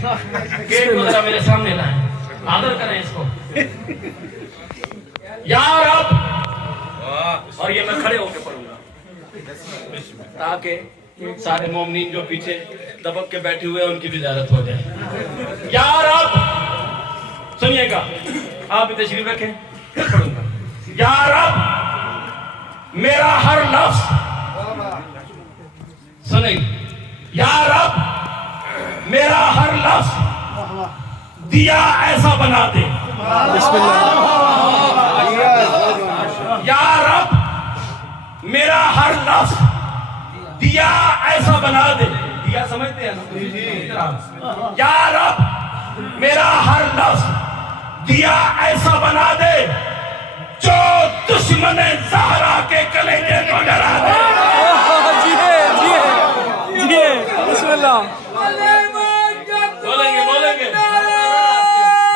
Gate को जरा मेरे सामने लाएं, आदर करें इसको। यार अब, और ये मैं खड़े होकर पढ़ूंगा ताकि सारे मोमिनीन जो पीछे दबक के बैठे हुए हैं उनकी भी ज़ियारत हो जाए। यार अब सुनिएगा, आप भी तशरीफ रखें, फिर पढ़ूंगा। यार अब मेरा हर लफ्ज सुनेंगे, यार अब मेरा हर लफ्ज दिया ऐसा बना दे। यार अब मेरा हर लफ्ज दिया ऐसा बना दे। दिया समझते हैं ना? यार अब मेरा हर लफ्ज दिया ऐसा बना दे जो दुश्मन ज़हरा के कलेजे को डरा दे। जी बिस्मिल्लाह बोलेंगे बोलेंगे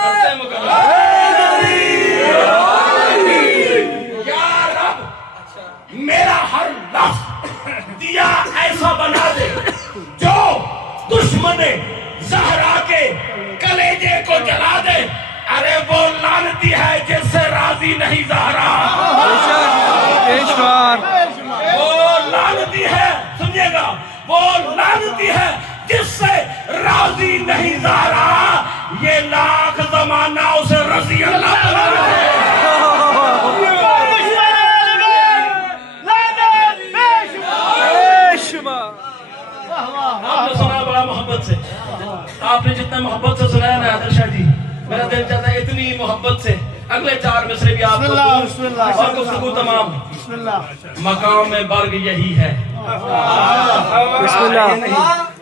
करते हैं मुकर्रम। यार अब मेरा हर लफ्ज दिया ऐसा बना दे जो दुश्मन ज़हरा के कलेजे को जला दे। अरे वो लानती है जिससे राजी नहीं ज़हरा, वो लानती है, सुनिएगा, वो लानती है जिससे राजी नहीं ज़हरा। ये लाख ज़माना उसे रज़ी अल्लाह बना रहे। आपने सुना बड़ा मोहब्बत से, आपने जितना मोहब्बत से सुनाया ना आदिल शाह जी, मेरा दिल चाहता है इतनी मोहब्बत से अगले 4 मिसरे भी आपको और गुफ्तगू तमाम। मकाम में बर्ग यही है,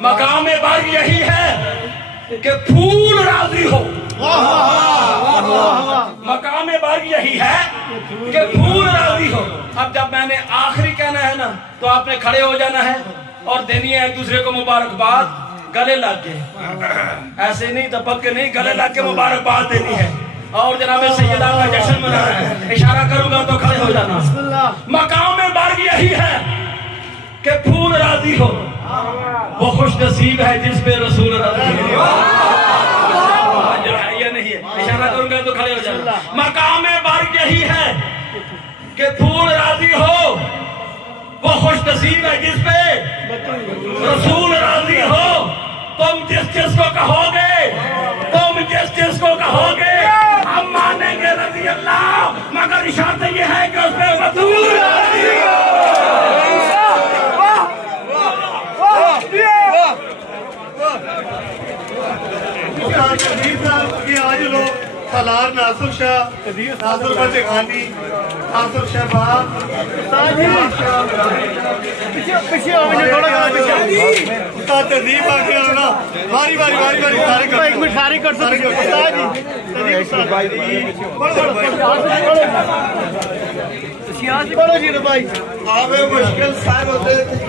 मकाम में बर्ग यही है कि फूल राजी हो। मकाम में बर्ग यही है कि फूल राजी हो। अब जब मैंने आखिरी कहना है ना तो आपने खड़े हो जाना है और देनी है एक दूसरे को मुबारकबाद, गले लग के, ऐसे नहीं दबक के नहीं, गले लग के मुबारकबाद देनी है। और जनाब सैयदा का जश्न मनाना है, इशारा करूंगा तो खड़े हो जाना। मकाम में बर्ग यही है कि फूल राजी हो, वो खुश नसीब है जिस पे रसूल राजी है। ये नहीं है, इशारा करूंगा तो खड़े हो जाना। मकाम में बर्ग यही है कि फूल राजी हो, वो खुश नसीब है जिस पे रसूल राजी हो। तुम जिस जिसको कहोगे, तुम जिस जिसको कहोगे हम मानेंगे रज़ी अल्लाह, मगर इशारा ये है कि उस पे रसूल राजी हो। आज लोग सलार नासिर शाह, नासिर फतेह खानी, नासिर शहबाज, उस्ताद तहजीब आके ना बारी बारी बारी बारी सारे कर, एक मिनट सारे कर सकते उस्ताद जी। बड़ो जी भाई आप मुश्किल साहब होते